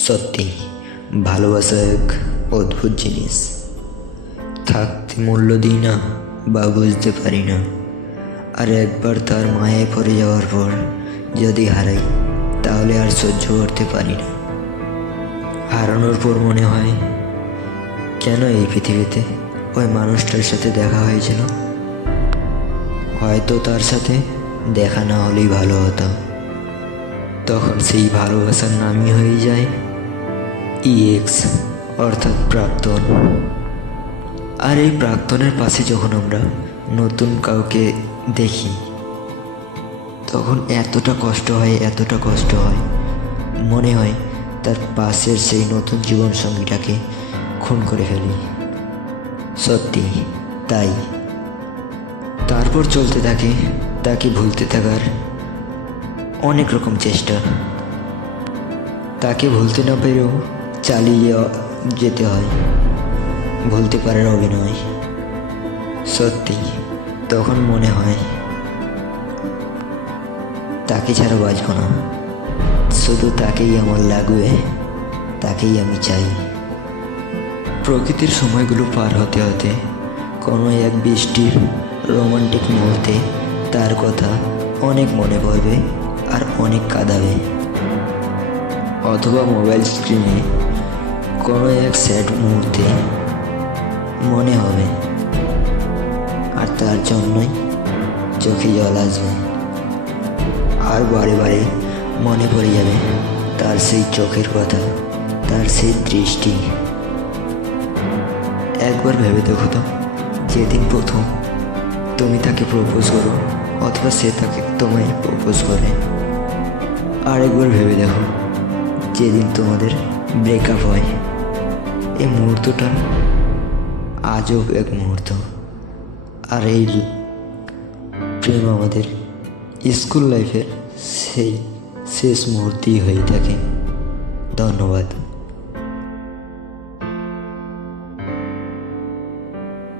সত্যি ভালোবাসা এক অদ্ভুত জিনিস। থাকতে মূল্য দিই না বা বুঝতে পারি না, আর একবার তার মায়ায় পড়ে যাওয়ার পর যদি হারাই তাহলে আর সহ্য করতে পারি না। হারানোর পর মনে হয় কেন এই পৃথিবীতে ওই মানুষটার সাথে দেখা হয়েছিল। হয়তো তার সাথে দেখা না হলেই ভালো হতো। তখন সেই ভালোবাসার নামই হয়ে যায় ইএক্স, অর্থাৎ প্রাক্তন। আর এই প্রাক্তনের পাশে যখন আমরা নতুন কাউকে দেখি তখন এতটা কষ্ট হয়, মনে হয় তার পাশের সেই নতুন জীবনসঙ্গীটাকে খুন করে ফেলি। সত্যি তাই। তারপর চলতে থাকে তাকে ভুলতে থাকার অনেক রকম চেষ্টা। তাকে ভুলতে না পেরেও চালিয়ে যেতে হয়, ভুলতে পারার অভিনয়। সত্যি তখন মনে হয় তাকে ছাড়া বাঁচব না, শুধু তাকেই আমার লাগবে, তাকেই আমি চাই। প্রকৃতির সময়গুলো পার হতে হতে কোনো এক বৃষ্টির রোমান্টিক মুহূর্তে তার কথা অনেক মনে পড়বে আর অনেক কাঁদাবে। অথবা মোবাইল স্ক্রিনে কোনো এক স্যাড মুহূর্তে মনে হবে, আর তার জন্যই চোখে জল আসবে। আর বারে বারে মনে পড়ে যাবে তার সেই চোখের কথা, তার সেই দৃষ্টি। একবার ভেবে দেখো তো, যেদিন প্রথম তুমি তাকে প্রপোজ করো অথবা সে তাকে তোমায় প্রপোজ করে। আর একবার ভেবে দেখো যেদিন তোমাদের ব্রেকআপ হয়। এই মুহূর্তটা আজব এক মুহূর্ত। আর এই প্রেম আমাদের স্কুল লাইফের সেই শেষ মুহূর্তেই হয়ে থাকে। ধন্যবাদ।